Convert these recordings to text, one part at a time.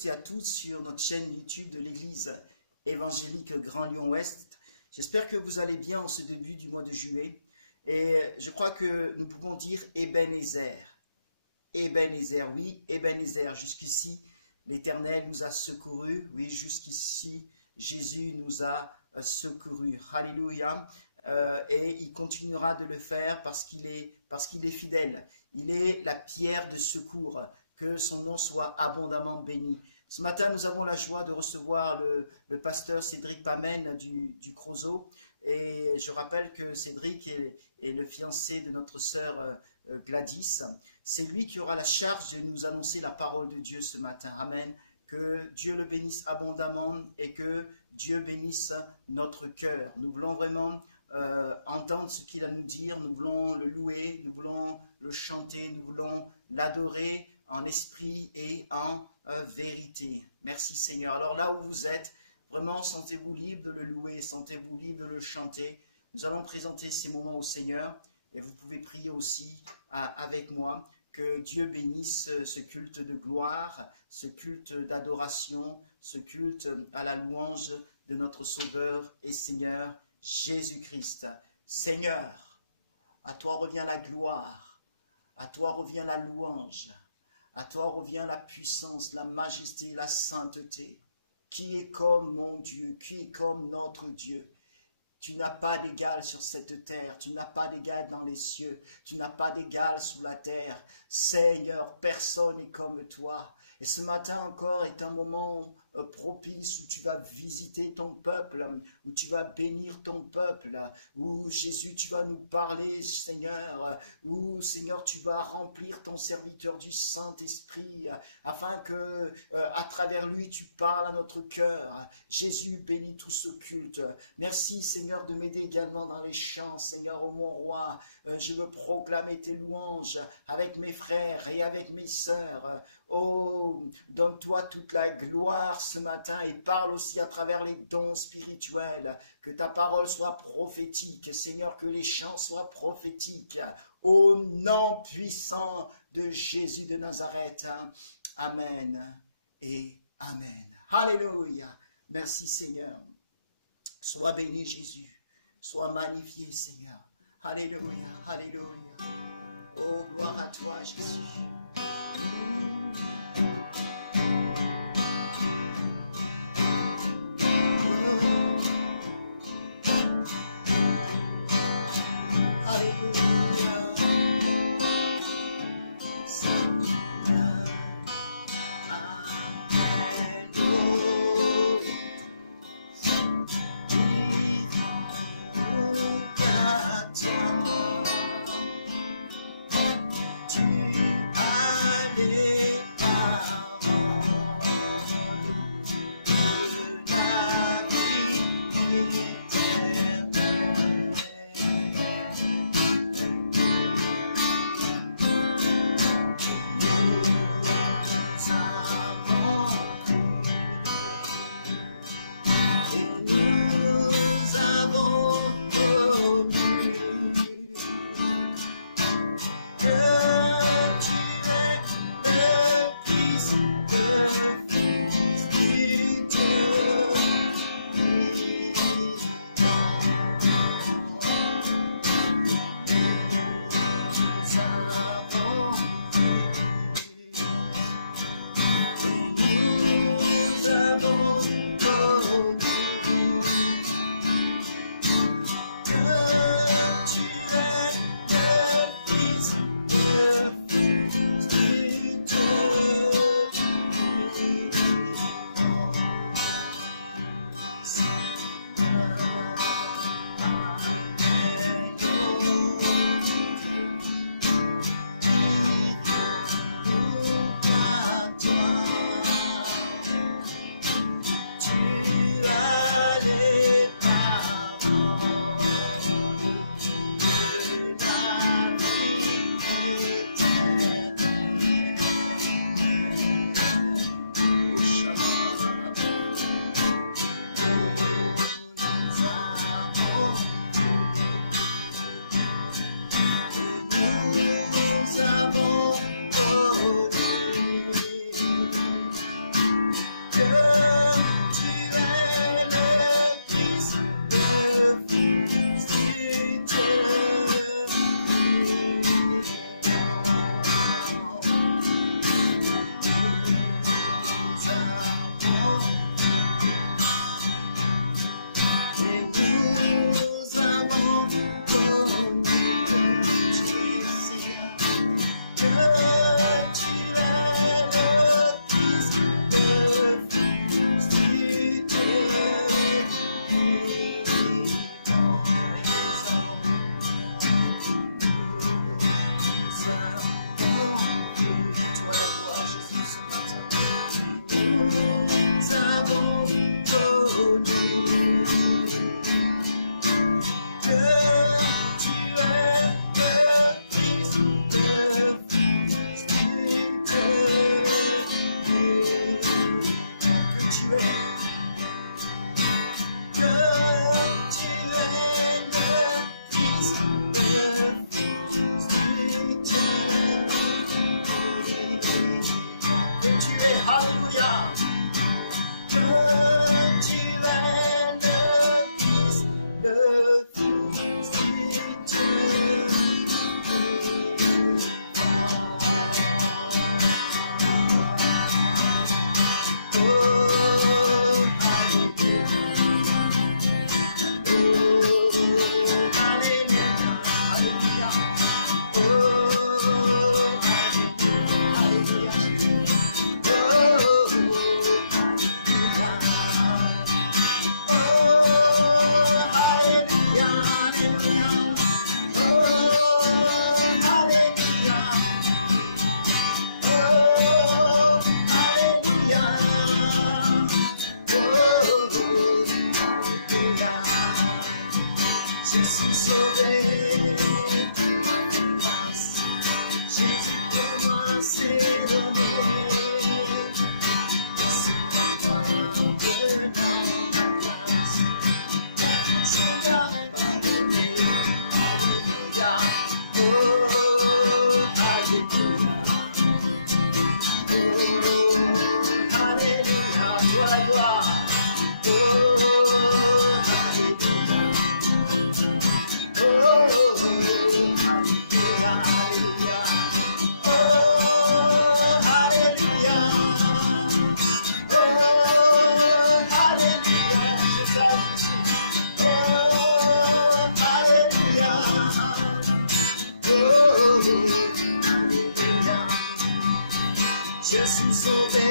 toutes et à tous sur notre chaîne YouTube de l'Église évangélique Grand Lyon Ouest. J'espère que vous allez bien en ce début du mois de juillet. Et je crois que nous pouvons dire Ebenezer. Ebenezer, oui, Ebenezer. Jusqu'ici, l'Éternel nous a secourus. Oui, jusqu'ici, Jésus nous a secourus. Alléluia. Et il continuera de le faire parce qu'il est fidèle. Il est la pierre de secours. Que son nom soit abondamment béni. Ce matin, nous avons la joie de recevoir le pasteur Cédric Pamen du Creusot. Et je rappelle que Cédric est le fiancé de notre sœur Gladys. C'est lui qui aura la charge de nous annoncer la parole de Dieu ce matin. Amen. Que Dieu le bénisse abondamment et que Dieu bénisse notre cœur. Nous voulons vraiment entendre ce qu'il a à nous dire. Nous voulons le louer, nous voulons le chanter, nous voulons l'adorer en esprit et en vérité. Merci Seigneur. Alors là où vous êtes, vraiment sentez-vous libre de le louer, sentez-vous libre de le chanter. Nous allons présenter ces moments au Seigneur et vous pouvez prier aussi avec moi. Que Dieu bénisse ce culte de gloire, ce culte d'adoration, ce culte à la louange de notre Sauveur et Seigneur Jésus-Christ. Seigneur, à toi revient la gloire, à toi revient la louange. À toi revient la puissance, la majesté, la sainteté. Qui est comme mon Dieu? Qui est comme notre Dieu? Tu n'as pas d'égal sur cette terre, tu n'as pas d'égal dans les cieux, tu n'as pas d'égal sous la terre. Seigneur, personne n'est comme toi. Et ce matin encore est un moment propice où tu vas visiter ton peuple, où tu vas bénir ton peuple, où Jésus, tu vas nous parler, Seigneur, où Seigneur, tu vas remplir ton serviteur du Saint-Esprit, afin que à travers lui, tu parles à notre cœur. Jésus, bénis tout ce culte. Merci, Seigneur, de m'aider également dans les chants, Seigneur, ô mon roi. Je veux proclamer tes louanges avec mes frères et avec mes sœurs. Oh, donne-toi toute la gloire ce matin et parle aussi à travers les dons spirituels. Que ta parole soit prophétique, Seigneur, que les chants soient prophétiques. Au nom puissant de Jésus de Nazareth. Amen et Amen. Alléluia. Merci Seigneur. Sois béni Jésus. Sois magnifié Seigneur. Alléluia. Alléluia. Oh, gloire à toi Jésus. Tu Je suis sauvé, grâce. Jésus pour moi s'est donné. C'est pas toi que dans ma place. Je n'aurais pas donné. Alléluia. Oh, alléluia. Oh, alléluia. Toi la gloire. Je suis sauvé,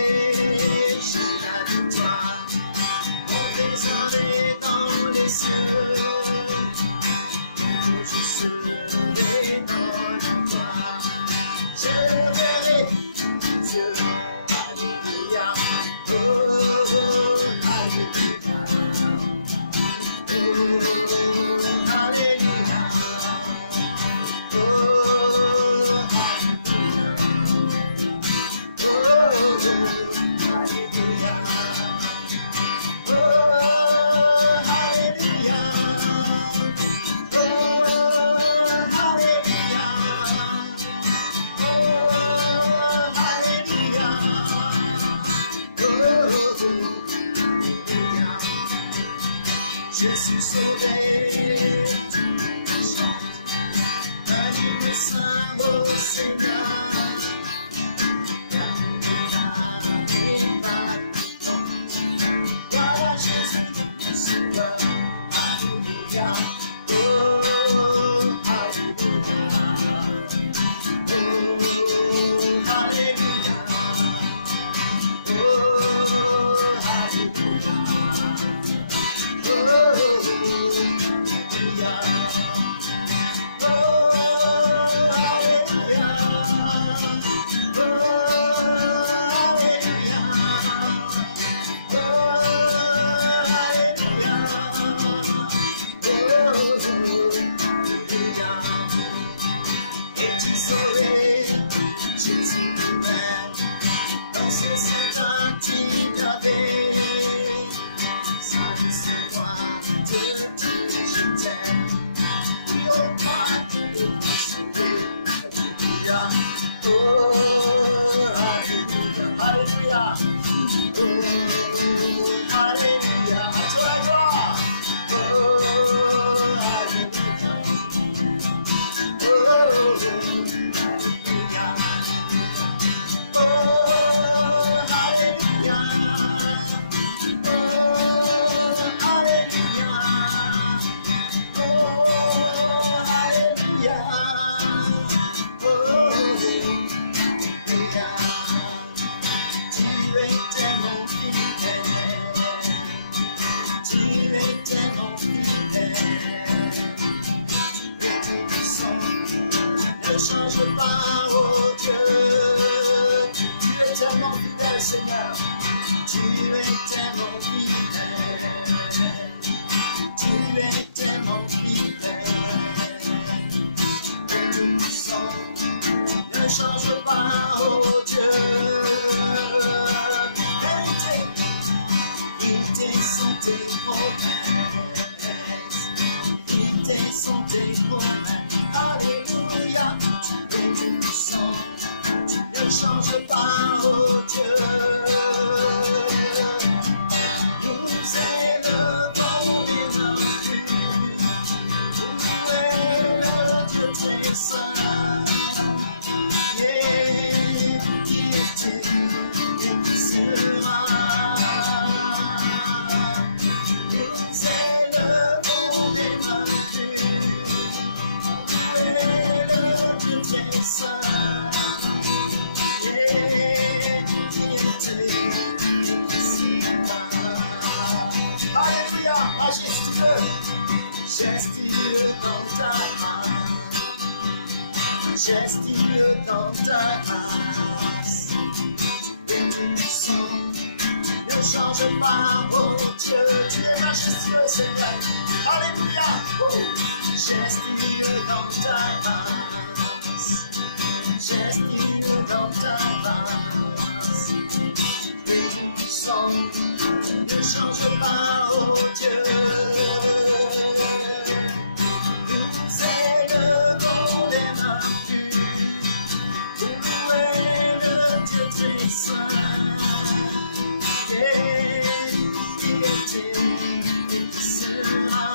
j'ai la victoire, mon trésor est dans les cieux, je serai dans la gloire, je verrai Dieu, alléluia, oh, alléluia, oh, alléluia, oh, je suis sauvé, tu chantes, un hymne saint au Seigneur. Voilà Jésus, mon Seigneur, alléluia, oh, alléluia, oh, alléluia, oh, alléluia. Ne change pas, oh Dieu, tu es tellement fidèle, Seigneur, tu es tellement fidèle, tu es tellement fidèle, et tout puissant, ne change pas, oh Dieu, il descend tes promesses, il descend tes promesses, alléluia. Ne change pas, oh Dieu. Nous élevons les mains. Où est le Dieu très saint? Qui était et qui sera? Nous élevons les mains. Où est le Dieu très saint? Majestueux dans ta grâce, et tout puissant, ne change pas, oh Dieu, tu es majestueux, Seigneur, alléluia, oh. Just in your time, just in your time, et tu sens, ne change pas, oh Dieu. C'est le bon des mains, pour louer le Dieu très saint. Il était et qui sera.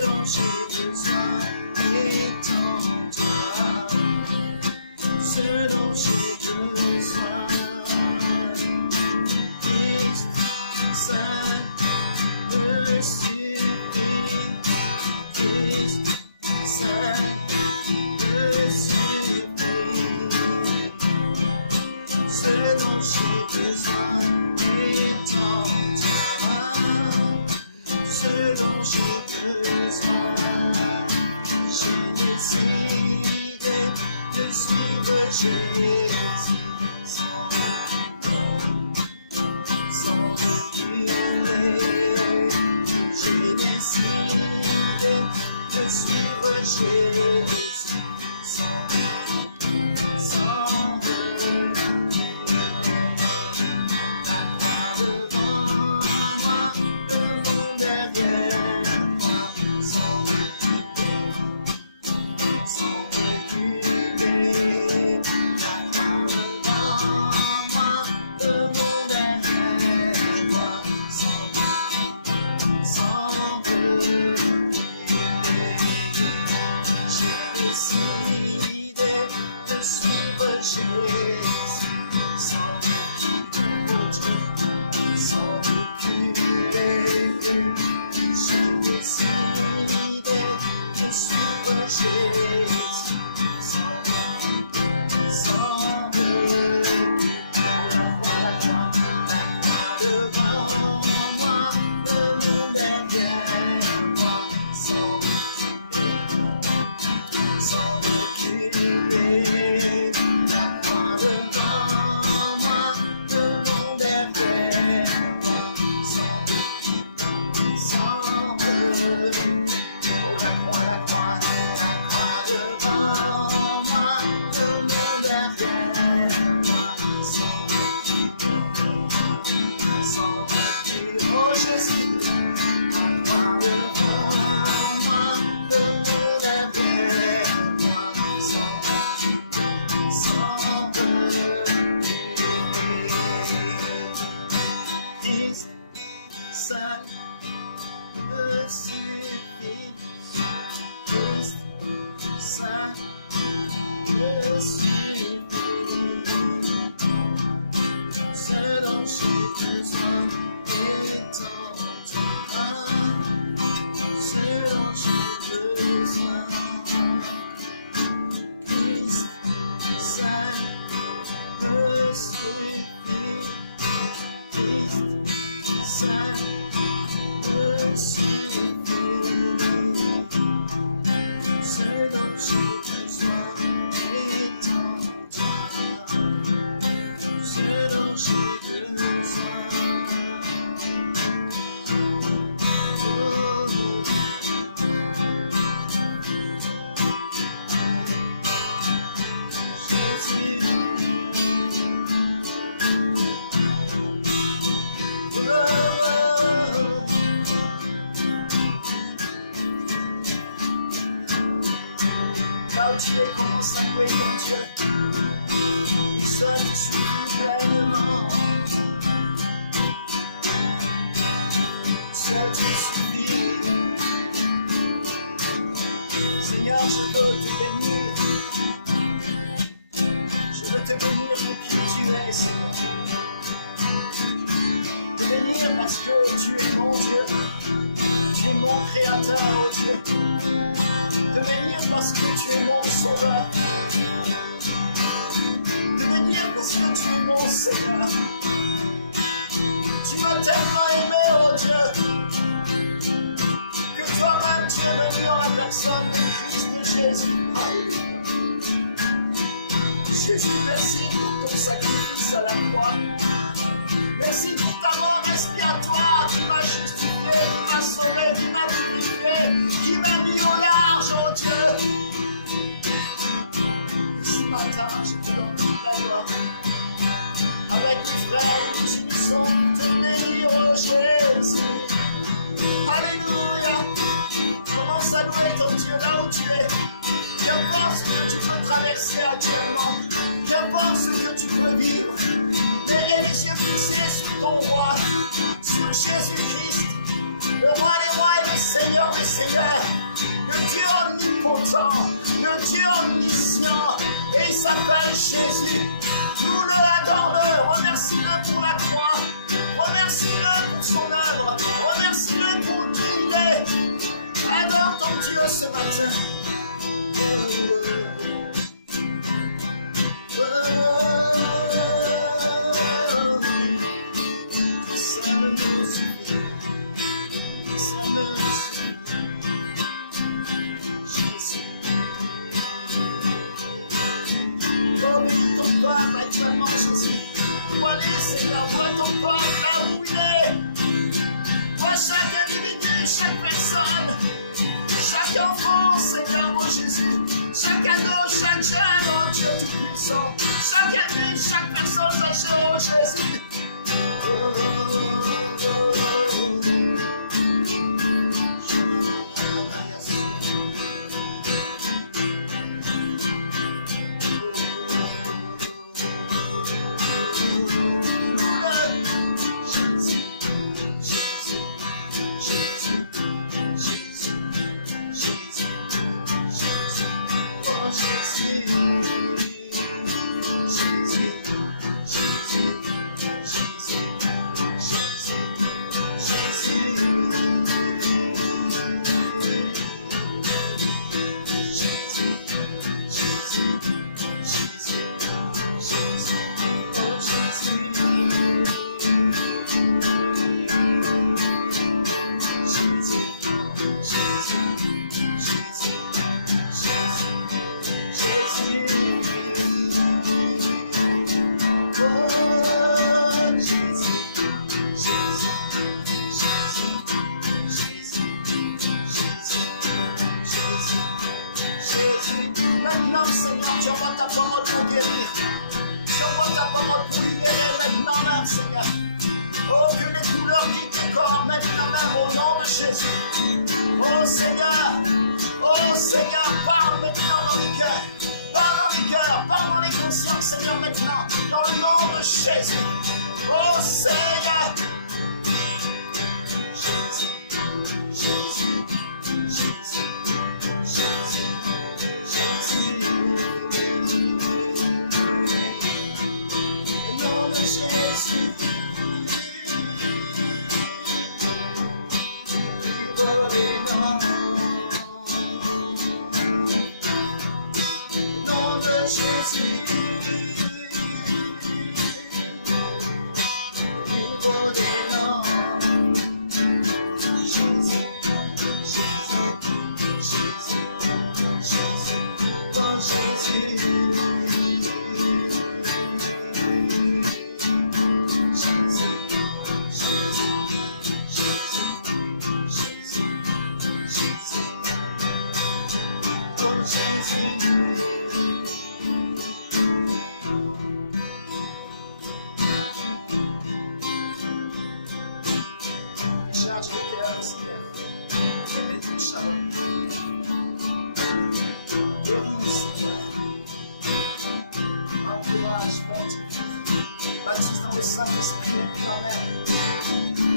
dont j'ai besoin est en toi. Ce dont j'ai besoin. Christ, ça me suffit. Christ, ça me suffit. Ce dont j'ai besoin est en toi. Ce dont j'ai besoin. J'ai décidé de suivre Jésus sans reculer. J'ai décidé de suivre Jésus sans reculer. La croix devant moi, le monde derrière moi, sans reculer. La croix devant moi, le monde derrière moi, sans reculer. J'ai décidé de suivre Jésus sans reculer, sans reculer. J'ai décidé de suivre Jésus sans reculer. La croix devant moi, le monde derrière moi, sans reculer. La croix devant moi, le monde derrière moi, sans reculer. La croix devant moi, le monde derrière moi, sans reculer. Oh Jésus, la croix devant moi, le monde derrière moi, sans reculer. Christ, ça me suffit. Christ, ça me suffit. Ce dont j'ai besoin est en toi. Ce dont j'ai besoin. Christ, ça me suffit. Christ, ça me suffit. Ce dont j'ai besoin est en toi. Ce dont j'ai besoin. Là où tu es consacré, mon Dieu, il seul suffit pleinement. Seul tu suffis. Seigneur, je veux te bénir. Je veux te bénir pour qui tu es, Seigneur. Te bénir parce que tu es mon Dieu. Tu es mon Créateur, oh Dieu. De bénir parce que tu es mon sauveur. De bénir parce que tu es mon Seigneur. Tu m'as tellement aimé, oh Dieu, que toi-même tu es venu en la personne de Christ Jésus. Jésus, merci pour ton sacrifice à la croix. Merci pour ta mort expiatoire qui m'a justifié, qui m'a sauvé, qui m'a purifié, qui m'a mis au large, oh Dieu. Ce matin, je te donne toute la gloire. Avec mes frères, nous unissons pour te bénir, oh Jésus. Alléluia. Commence à louer ton Dieu là où tu es. Peu importe ce que tu peux traverser actuellement, peu importe ce que tu peux vivre, mais les yeux fixés sur ton roi, sur Jésus-Christ, le roi des rois et le Seigneur des seigneurs. puissant, le Dieu omniscient, et il s'appelle Jésus. Nous le adorons, remercie-le pour la croix, remercie-le pour son œuvre, remercie-le pour qui il est. Adore ton Dieu ce matin. Chaque personne va chez Jésus.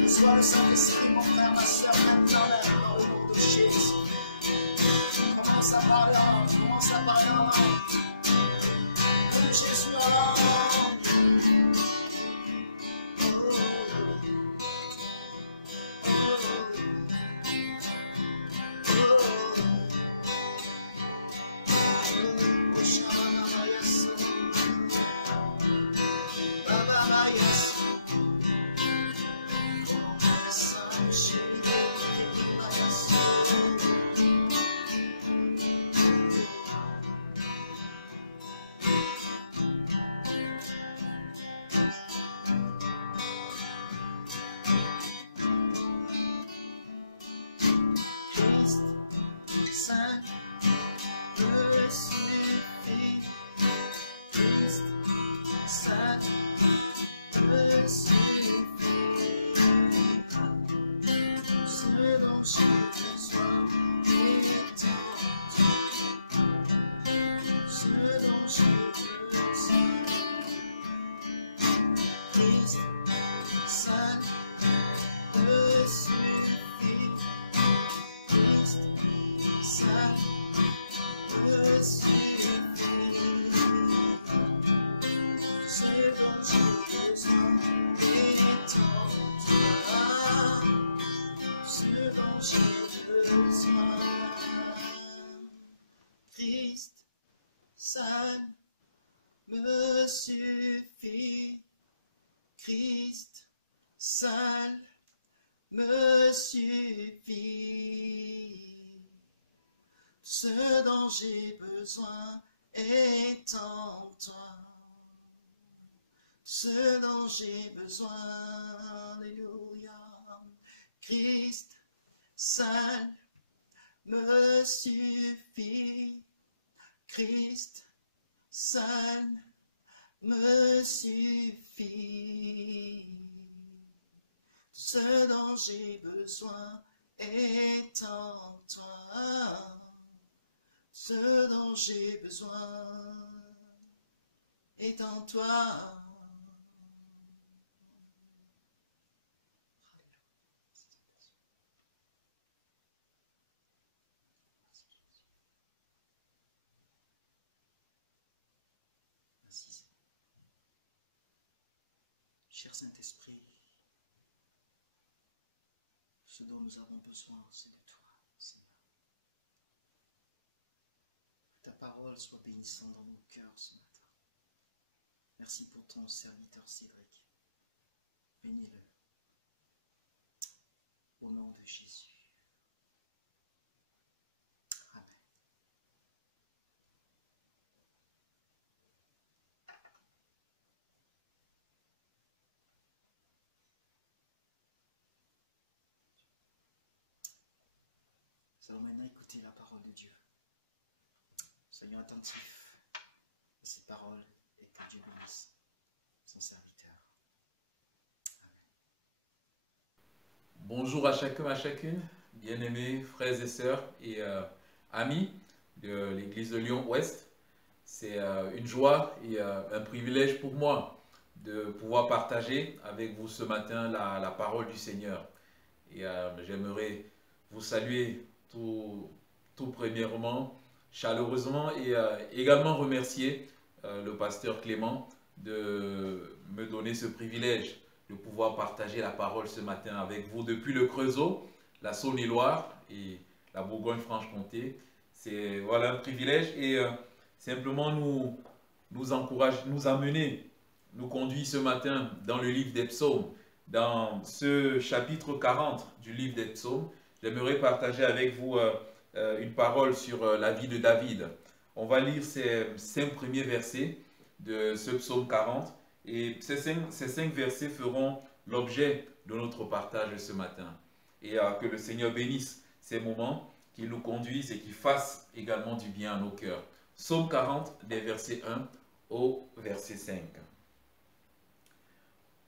Reçois le Saint-Esprit, mon frère, ma soeur, maintenant, dans le nom de Jésus. Commence à parler en langue, commence à parler en langue. Comme Jésus en langue. seul me suffit. Christ seul me suffit. Ce dont j'ai besoin est en toi. Ce dont j'ai besoin, alléluia. Christ seul me suffit. Christ seul me suffit. Ce dont j'ai besoin est en toi. Ce dont j'ai besoin est en toi. Merci. Cher Saint-Esprit, ce dont nous avons besoin, c'est de toi, Seigneur. Que ta parole soit bénissante dans nos cœurs ce matin. Merci pour ton serviteur Cédric. Bénis-le. Au nom de Jésus. Amen. Nous allons maintenant écouter la parole de Dieu. Soyons attentifs à ces paroles et que Dieu bénisse son serviteur. Amen. Bonjour à chacun, à chacune, bien-aimés frères et sœurs et amis de l'église de Lyon-Ouest. C'est une joie et un privilège pour moi de pouvoir partager avec vous ce matin la parole du Seigneur. Et j'aimerais vous saluer tout premièrement, chaleureusement, et également remercier le pasteur Clément de me donner ce privilège de pouvoir partager la parole ce matin avec vous depuis le Creusot, la Saône-et-Loire et la Bourgogne-Franche-Comté. C'est voilà un privilège et simplement nous encourage, nous amener, nous conduit ce matin dans le livre des psaumes. Dans ce chapitre 40 du livre des psaumes, j'aimerais partager avec vous une parole sur la vie de David. On va lire ces 5 premiers versets de ce psaume 40 et ces cinq versets feront l'objet de notre partage ce matin. Et que le Seigneur bénisse ces moments, qu'il nous conduise et qu'il fasse également du bien à nos cœurs. Psaume 40 des versets 1 au verset 5.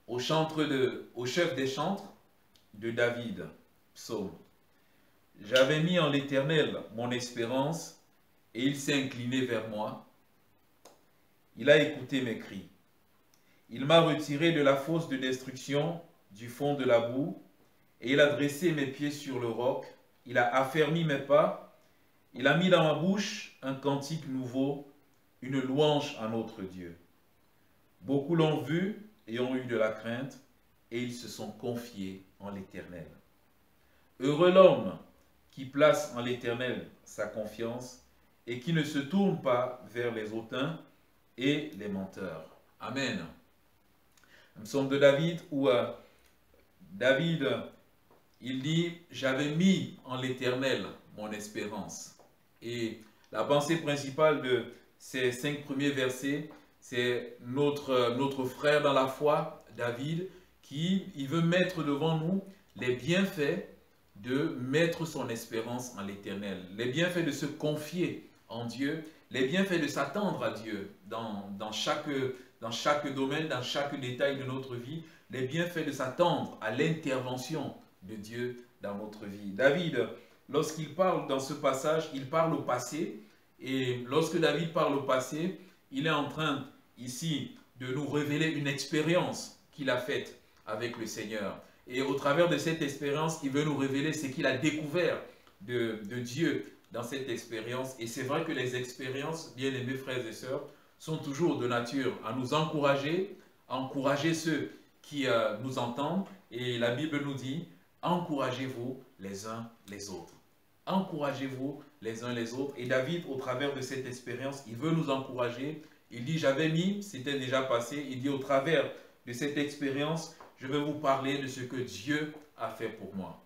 Au chef des chantres de David, psaume. J'avais mis en l'Éternel mon espérance, et il s'est incliné vers moi. Il a écouté mes cris. Il m'a retiré de la fosse de destruction, du fond de la boue, et il a dressé mes pieds sur le roc. Il a affermi mes pas. Il a mis dans ma bouche un cantique nouveau, une louange à notre Dieu. Beaucoup l'ont vu et ont eu de la crainte, et ils se sont confiés en l'Éternel. Heureux l'homme qui place en l'Éternel sa confiance et qui ne se tourne pas vers les hautains et les menteurs. Amen. Un psaume de David où David, il dit « J'avais mis en l'Éternel mon espérance ». Et la pensée principale de ces 5 premiers versets, c'est notre frère dans la foi, David, qui il veut mettre devant nous les bienfaits de mettre son espérance en l'Éternel, les bienfaits de se confier en Dieu, les bienfaits de s'attendre à Dieu dans chaque domaine, dans chaque détail de notre vie, les bienfaits de s'attendre à l'intervention de Dieu dans notre vie. David, lorsqu'il parle dans ce passage, il parle au passé, et lorsque David parle au passé, il est en train ici de nous révéler une expérience qu'il a faite avec le Seigneur. Et au travers de cette expérience, il veut nous révéler ce qu'il a découvert de Dieu dans cette expérience. Et c'est vrai que les expériences, bien-aimés frères et sœurs, sont toujours de nature à nous encourager, à encourager ceux qui nous entendent. Et la Bible nous dit, encouragez-vous les uns les autres. encouragez-vous les uns les autres. Et David, au travers de cette expérience, il veut nous encourager. Il dit, j'avais mis, c'était déjà passé, il dit, au travers de cette expérience, je vais vous parler de ce que Dieu a fait pour moi.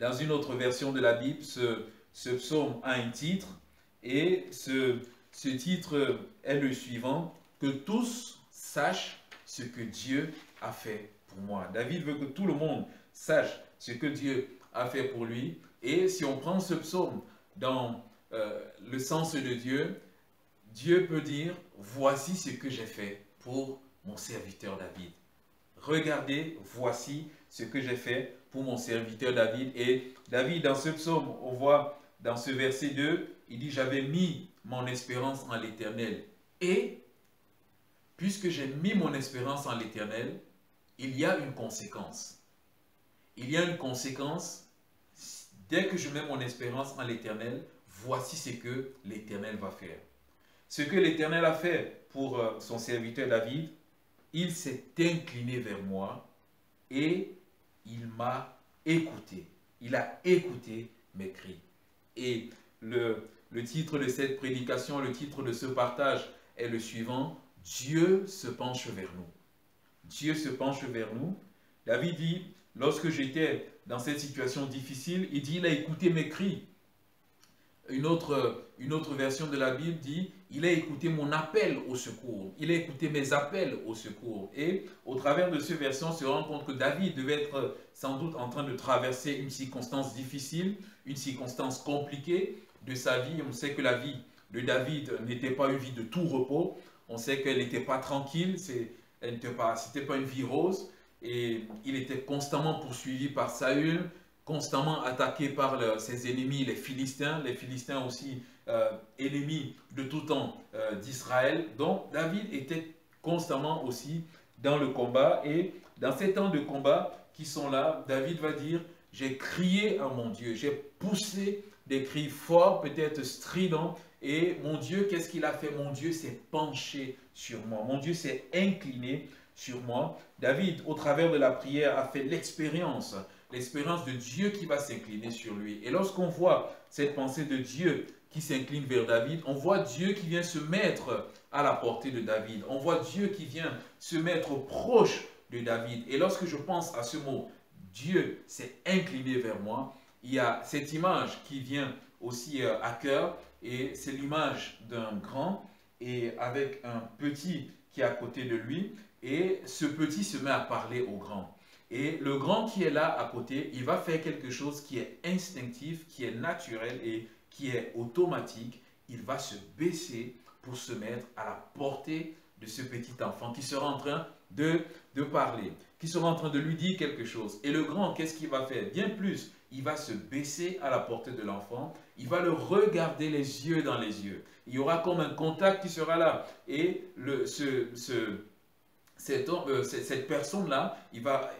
Dans une autre version de la Bible, ce psaume a un titre, et ce titre est le suivant, que tous sachent ce que Dieu a fait pour moi. David veut que tout le monde sache ce que Dieu a fait pour lui. Et si on prend ce psaume dans le sens de Dieu, Dieu peut dire, voici ce que j'ai fait pour mon serviteur David. Regardez, voici ce que j'ai fait pour mon serviteur David. Et David, dans ce psaume, on voit dans ce verset 2, il dit, j'avais mis mon espérance en l'Éternel. Et, puisque j'ai mis mon espérance en l'Éternel, il y a une conséquence. Il y a une conséquence. Dès que je mets mon espérance en l'Éternel, voici ce que l'Éternel va faire. Ce que l'Éternel a fait pour son serviteur David, il s'est incliné vers moi et il m'a écouté. Il a écouté mes cris. Et le titre de cette prédication, le titre de ce partage est le suivant, Dieu se penche vers nous. Dieu se penche vers nous. David dit, lorsque j'étais dans cette situation difficile, il dit, il a écouté mes cris. Une autre version de la Bible dit, il a écouté mon appel au secours. Il a écouté mes appels au secours. Et au travers de ce verset, on se rend compte que David devait être sans doute en train de traverser une circonstance difficile, une circonstance compliquée de sa vie. On sait que la vie de David n'était pas une vie de tout repos. On sait qu'elle n'était pas tranquille, c'était pas une vie rose. Et il était constamment poursuivi par Saül, constamment attaqué par ses ennemis, les Philistins aussi ennemis de tout temps d'Israël. Donc David était constamment aussi dans le combat, et dans ces temps de combat qui sont là, David va dire, j'ai crié à mon Dieu, j'ai poussé des cris forts, peut-être stridents, et mon Dieu, qu'est-ce qu'il a fait? Mon Dieu s'est penché sur moi, mon Dieu s'est incliné sur moi. David, au travers de la prière, a fait l'expérience de Dieu qui va s'incliner sur lui. Et lorsqu'on voit cette pensée de Dieu qui s'incline vers David, on voit Dieu qui vient se mettre à la portée de David. On voit Dieu qui vient se mettre proche de David. Et lorsque je pense à ce mot, Dieu s'est incliné vers moi, il y a cette image qui vient aussi à cœur, et c'est l'image d'un grand et avec un petit qui est à côté de lui, et ce petit se met à parler au grand. Et le grand qui est là à côté, il va faire quelque chose qui est instinctif, qui est naturel et qui est automatique. Il va se baisser pour se mettre à la portée de ce petit enfant qui sera en train de parler, qui sera en train de lui dire quelque chose. Et le grand, qu'est-ce qu'il va faire? Bien plus, il va se baisser à la portée de l'enfant, il va le regarder les yeux dans les yeux. Il y aura comme un contact qui sera là. Et cette personne-là, il va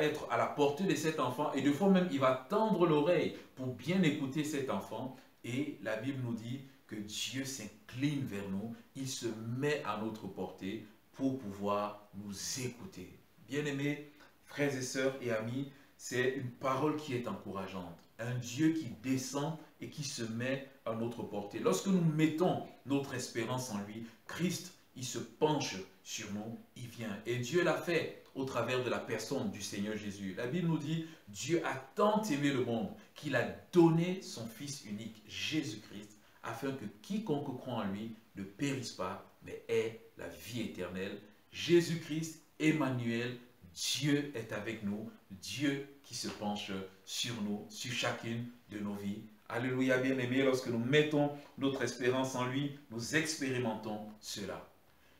être à la portée de cet enfant, et des fois même, il va tendre l'oreille pour bien écouter cet enfant. Et la Bible nous dit que Dieu s'incline vers nous, il se met à notre portée pour pouvoir nous écouter. Bien-aimés, frères et sœurs et amis, c'est une parole qui est encourageante. Un Dieu qui descend et qui se met à notre portée. Lorsque nous mettons notre espérance en lui, Christ, il se penche sur nous, il vient. Et Dieu l'a fait au travers de la personne du Seigneur Jésus. La Bible nous dit, Dieu a tant aimé le monde qu'il a donné son Fils unique, Jésus-Christ, afin que quiconque croit en lui ne périsse pas, mais ait la vie éternelle. Jésus-Christ, Emmanuel, Dieu est avec nous, Dieu qui se penche sur nous, sur chacune de nos vies. Alléluia, bien-aimés, lorsque nous mettons notre espérance en lui, nous expérimentons cela.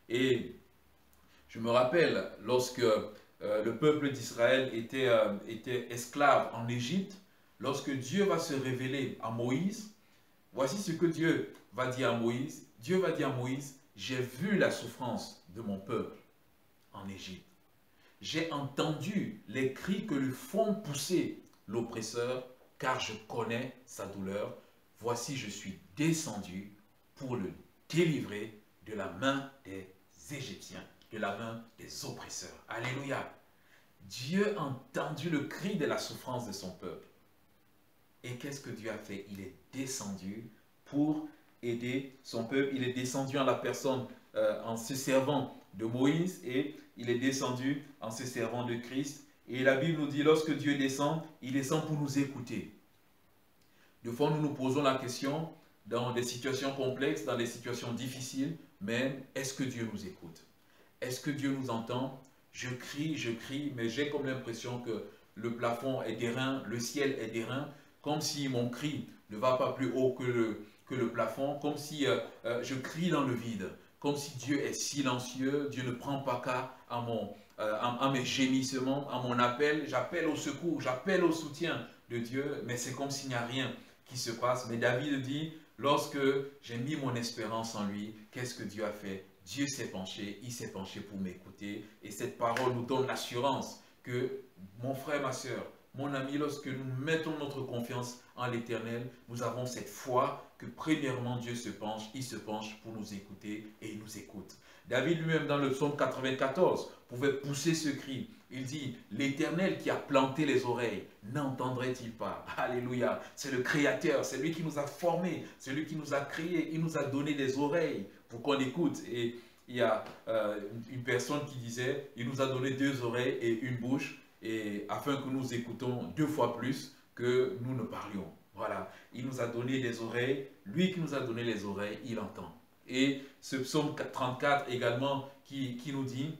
Et je me rappelle, lorsque le peuple d'Israël était esclave en Égypte, lorsque Dieu va se révéler à Moïse, voici ce que Dieu va dire à Moïse. Dieu va dire à Moïse, j'ai vu la souffrance de mon peuple en Égypte. J'ai entendu les cris que lui font pousser l'oppresseur, car je connais sa douleur. Voici, je suis descendu pour le délivrer de la main des Égyptiens, de la main des oppresseurs. Alléluia. Dieu a entendu le cri de la souffrance de son peuple. Et qu'est-ce que Dieu a fait? Il est descendu pour aider son peuple. Il est descendu en la personne, en se servant de Moïse, et il est descendu en se servant de Christ. Et la Bible nous dit, lorsque Dieu descend, il descend pour nous écouter. Des fois, nous nous posons la question, dans des situations complexes, dans des situations difficiles, mais est-ce que Dieu nous écoute? Est-ce que Dieu nous entend? Je crie, mais j'ai comme l'impression que le plafond est d'airain, le ciel est d'airain, comme si mon cri ne va pas plus haut que le plafond, comme si je crie dans le vide, comme si Dieu est silencieux, Dieu ne prend pas cas à mes gémissements, à mon appel. J'appelle au secours, j'appelle au soutien de Dieu, mais c'est comme s'il n'y a rien qui se passe. Mais David dit, lorsque j'ai mis mon espérance en lui, qu'est-ce que Dieu a fait? Dieu s'est penché, il s'est penché pour m'écouter. Et cette parole nous donne l'assurance que, mon frère, ma soeur, mon ami, lorsque nous mettons notre confiance en l'Éternel, nous avons cette foi que premièrement Dieu se penche, il se penche pour nous écouter et il nous écoute. David lui-même dans le psaume 94 pouvait pousser ce cri. Il dit, l'Éternel qui a planté les oreilles, n'entendrait-il pas? Alléluia, c'est le Créateur, c'est lui qui nous a formés, c'est lui qui nous a créés, il nous a donné des oreilles pour qu'on écoute. Et il y a une personne qui disait, il nous a donné 2 oreilles et une bouche, et afin que nous écoutons 2 fois plus que nous ne parlions. Voilà, il nous a donné des oreilles, lui qui nous a donné les oreilles, il entend. Et ce psaume 34 également qui nous dit,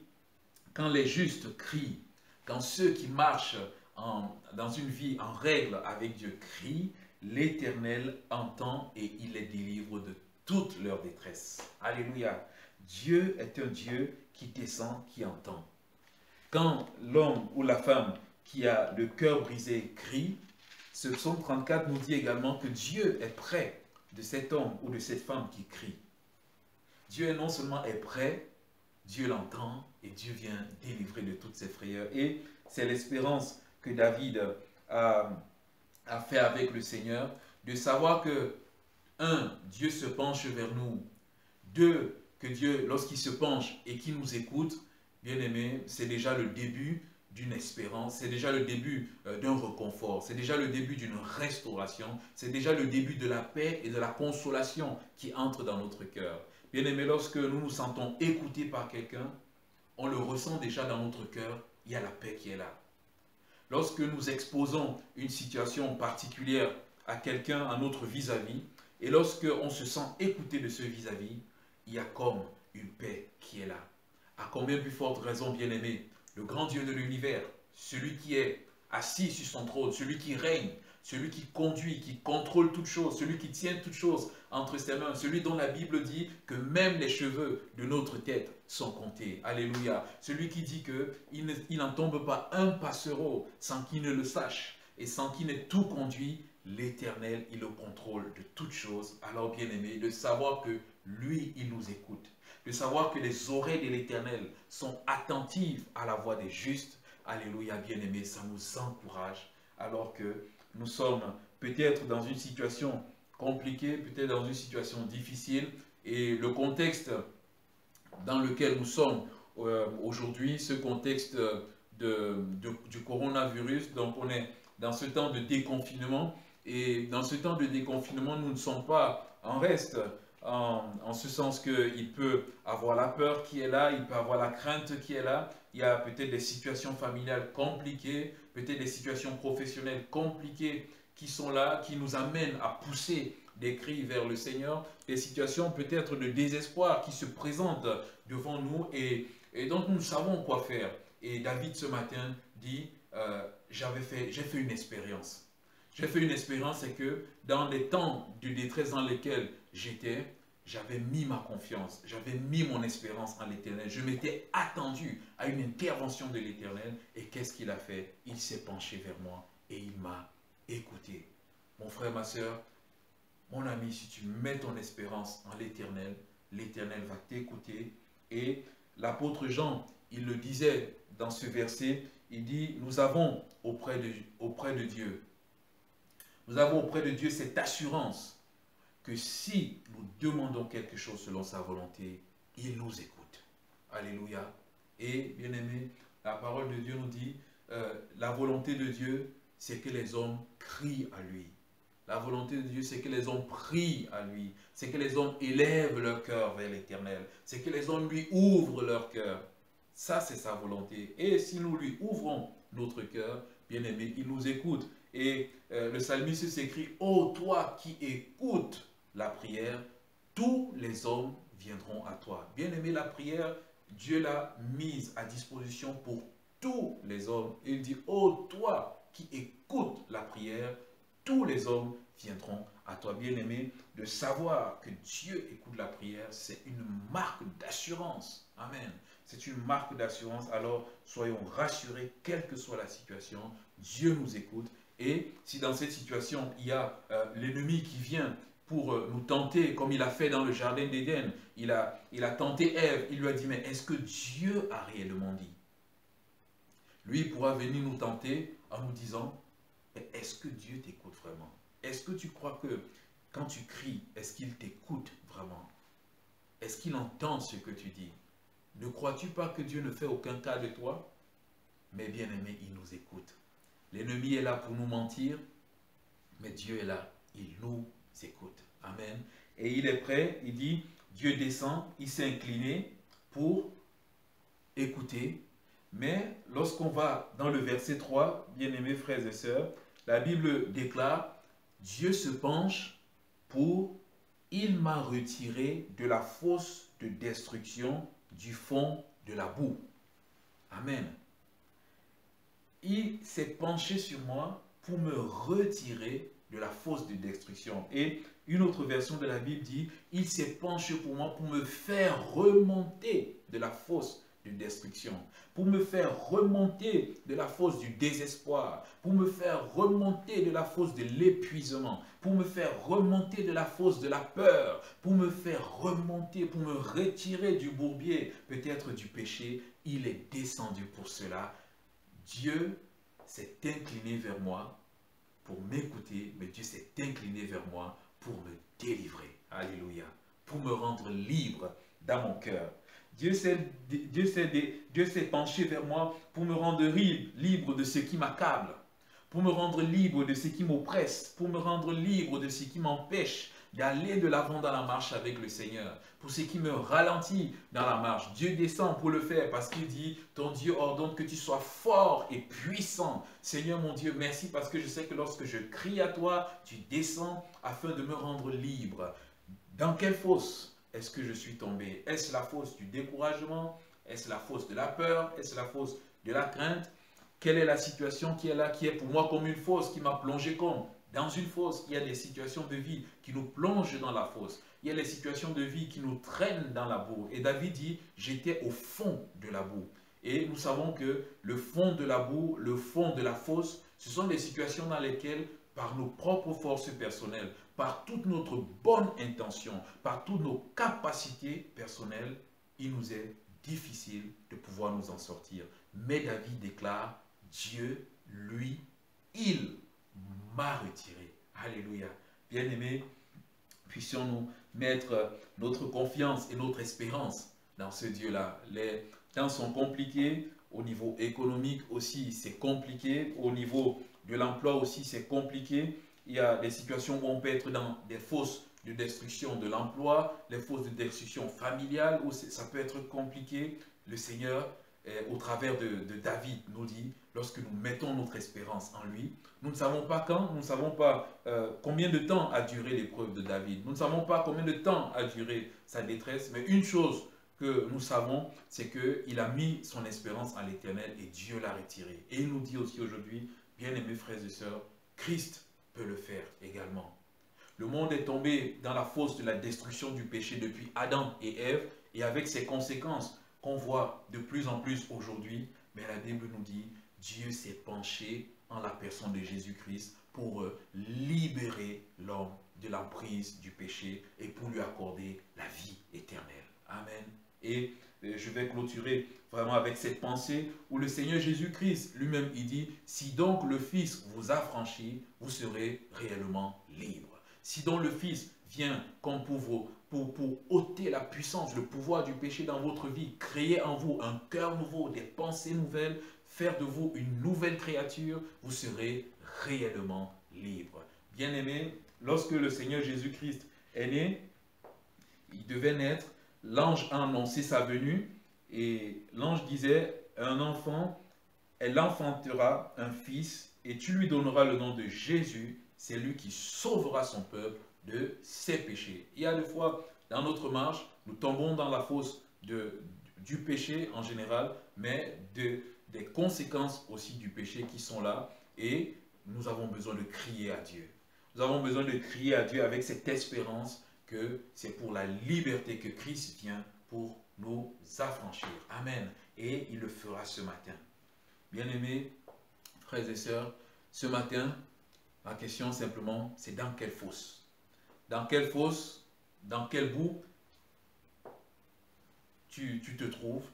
quand les justes crient, quand ceux qui marchent dans une vie en règle avec Dieu crient, l'Éternel entend et il les délivre de toute leur détresse. Alléluia. Dieu est un Dieu qui descend, qui entend. Quand l'homme ou la femme qui a le cœur brisé crie, ce psaume 34 nous dit également que Dieu est près de cet homme ou de cette femme qui crie. Dieu non seulement est près, Dieu l'entend et Dieu vient délivrer de toutes ses frayeurs. Et c'est l'espérance que David a fait avec le Seigneur, de savoir que, 1, Dieu se penche vers nous. 2, que Dieu, lorsqu'il se penche et qu'il nous écoute, bien aimé, c'est déjà le début d'une espérance, c'est déjà le début d'un réconfort, c'est déjà le début d'une restauration, c'est déjà le début de la paix et de la consolation qui entre dans notre cœur. Bien aimé, lorsque nous nous sentons écoutés par quelqu'un, on le ressent déjà dans notre cœur, il y a la paix qui est là. Lorsque nous exposons une situation particulière à quelqu'un, à notre vis-à-vis, et lorsque on se sent écouté de ce vis-à-vis, il y a comme une paix qui est là. À combien plus forte raison, bien aimé, le grand Dieu de l'univers, celui qui est assis sur son trône, celui qui règne, celui qui conduit, qui contrôle toutes choses, celui qui tient toutes choses entre ses mains, celui dont la Bible dit que même les cheveux de notre tête sont comptés. Alléluia. Celui qui dit qu'il n'en tombe pas un passereau sans qu'il ne le sache et sans qu'il n'ait tout conduit. L'Éternel, il le contrôle de toutes choses. Alors bien aimé, de savoir que lui, il nous écoute, de savoir que les oreilles de l'Éternel sont attentives à la voix des justes. Alléluia, bien aimé, ça nous encourage alors que nous sommes peut-être dans une situation compliquée, peut-être dans une situation difficile, et le contexte dans lequel nous sommes aujourd'hui, ce contexte du coronavirus, donc on est dans ce temps de déconfinement, et dans ce temps de déconfinement, nous ne sommes pas en reste, en ce sens qu'il peut avoir la peur qui est là, il peut avoir la crainte qui est là, il y a peut-être des situations familiales compliquées, peut-être des situations professionnelles compliquées qui sont là, qui nous amènent à pousser des cris vers le Seigneur, des situations peut-être de désespoir qui se présentent devant nous et donc nous savons quoi faire. Et David ce matin dit, j'ai fait une expérience. J'ai fait une expérience, c'est que dans les temps de détresse dans lesquels j'étais, j'avais mis ma confiance, j'avais mis mon espérance en l'Éternel. Je m'étais attendu à une intervention de l'Éternel. Et qu'est-ce qu'il a fait? Il s'est penché vers moi et il m'a écouté. Mon frère, ma soeur, mon ami, si tu mets ton espérance en l'Éternel, l'Éternel va t'écouter. Et l'apôtre Jean, il le disait dans ce verset, il dit, nous avons auprès de Dieu, nous avons auprès de Dieu cette assurance que si nous demandons quelque chose selon sa volonté, il nous écoute. Alléluia. Et bien aimé, la parole de Dieu nous dit, la volonté de Dieu, c'est que les hommes crient à lui. La volonté de Dieu, c'est que les hommes prient à lui. C'est que les hommes élèvent leur cœur vers l'Éternel. C'est que les hommes lui ouvrent leur cœur. Ça, c'est sa volonté. Et si nous lui ouvrons notre cœur, bien aimé, il nous écoute. Et le psalmiste s'écrit, « Ô toi qui écoutes la prière, tous les hommes viendront à toi. » Bien aimé, la prière, Dieu l'a mise à disposition pour tous les hommes. Et il dit, « Ô toi qui écoutes la prière, tous les hommes viendront à toi. » Bien aimé, de savoir que Dieu écoute la prière, c'est une marque d'assurance. Amen. C'est une marque d'assurance. Alors, soyons rassurés, quelle que soit la situation, Dieu nous écoute. Et si dans cette situation, il y a l'ennemi qui vient pour nous tenter, comme il a fait dans le jardin d'Éden, il a tenté Ève, il lui a dit, mais est-ce que Dieu a réellement dit? Lui, il pourra venir nous tenter en nous disant, est-ce que Dieu t'écoute vraiment? Est-ce que tu crois que quand tu cries, est-ce qu'il t'écoute vraiment? Est-ce qu'il entend ce que tu dis? Ne crois-tu pas que Dieu ne fait aucun cas de toi? Mais bien aimé, il nous écoute. L'ennemi est là pour nous mentir, mais Dieu est là, il nous écoute. Amen. Et il est prêt, il dit, Dieu descend, il s'est incliné pour écouter. Mais lorsqu'on va dans le verset 3, bien-aimés frères et sœurs, la Bible déclare, Dieu se penche pour, il m'a retiré de la fosse de destruction du fond de la boue. Amen. Il s'est penché sur moi pour me retirer de la fosse de destruction. Et une autre version de la Bible dit, il s'est penché pour moi pour me faire remonter de la fosse de destruction, pour me faire remonter de la fosse du désespoir, pour me faire remonter de la fosse de l'épuisement, pour me faire remonter de la fosse de la peur, pour me faire remonter, pour me retirer du bourbier, peut-être du péché. Il est descendu pour cela. Dieu s'est incliné vers moi pour m'écouter, mais Dieu s'est incliné vers moi pour me délivrer. Alléluia. Pour me rendre libre dans mon cœur. Dieu s'est penché vers moi pour me rendre libre de ce qui m'accable, pour me rendre libre de ce qui m'oppresse, pour me rendre libre de ce qui m'empêche d'aller de l'avant dans la marche avec le Seigneur, pour ce qui me ralentit dans la marche. Dieu descend pour le faire parce qu'il dit, ton Dieu ordonne que tu sois fort et puissant. Seigneur mon Dieu, merci parce que je sais que lorsque je crie à toi, tu descends afin de me rendre libre. Dans quelle fosse est-ce que je suis tombé? Est-ce la fosse du découragement? Est-ce la fosse de la peur? Est-ce la fosse de la crainte? Quelle est la situation qui est là, qui est pour moi comme une fosse, qui m'a plongé comme dans une fosse? Il y a des situations de vie qui nous plongent dans la fosse. Il y a les situations de vie qui nous traînent dans la boue. Et David dit, j'étais au fond de la boue. Et nous savons que le fond de la boue, le fond de la fosse, ce sont des situations dans lesquelles, par nos propres forces personnelles, par toute notre bonne intention, par toutes nos capacités personnelles, il nous est difficile de pouvoir nous en sortir. Mais David déclare, Dieu, lui, il m'a retiré. Alléluia. Bien-aimés, puissions-nous mettre notre confiance et notre espérance dans ce Dieu-là. Les temps sont compliqués, au niveau économique aussi c'est compliqué, au niveau de l'emploi aussi c'est compliqué. Il y a des situations où on peut être dans des fosses de destruction de l'emploi, les fosses de destruction familiale, où ça peut être compliqué. Le Seigneur, au travers de David, nous dit, lorsque nous mettons notre espérance en lui, nous ne savons pas quand, nous ne savons pas combien de temps a duré l'épreuve de David, nous ne savons pas combien de temps a duré sa détresse, mais une chose que nous savons, c'est qu'il a mis son espérance en l'Éternel et Dieu l'a retiré. Et il nous dit aussi aujourd'hui, bien-aimés frères et sœurs, Christ peut le faire également. Le monde est tombé dans la fosse de la destruction du péché depuis Adam et Ève, et avec ses conséquences qu'on voit de plus en plus aujourd'hui, mais la Bible nous dit, Dieu s'est penché en la personne de Jésus-Christ pour libérer l'homme de l'emprise du péché et pour lui accorder la vie éternelle. Amen. Et je vais clôturer vraiment avec cette pensée où le Seigneur Jésus-Christ lui-même il dit, si donc le Fils vous a franchi, vous serez réellement libre. Si donc le Fils vient comme pour ôter la puissance, le pouvoir du péché dans votre vie, créer en vous un cœur nouveau, des pensées nouvelles, faire de vous une nouvelle créature, vous serez réellement libre. Bien-aimé, lorsque le Seigneur Jésus-Christ est né, il devait naître, l'ange a annoncé sa venue et l'ange disait, un enfant, elle enfantera un fils et tu lui donneras le nom de Jésus, c'est lui qui sauvera son peuple de ses péchés. Il y a des fois, dans notre marche, nous tombons dans la fosse du péché en général, mais des conséquences aussi du péché qui sont là et nous avons besoin de crier à Dieu. Nous avons besoin de crier à Dieu avec cette espérance que c'est pour la liberté que Christ vient pour nous affranchir. Amen. Et il le fera ce matin. Bien-aimés, frères et sœurs, ce matin, ma question simplement, c'est dans quelle fosse? Dans quelle fosse, dans quel bout tu te trouves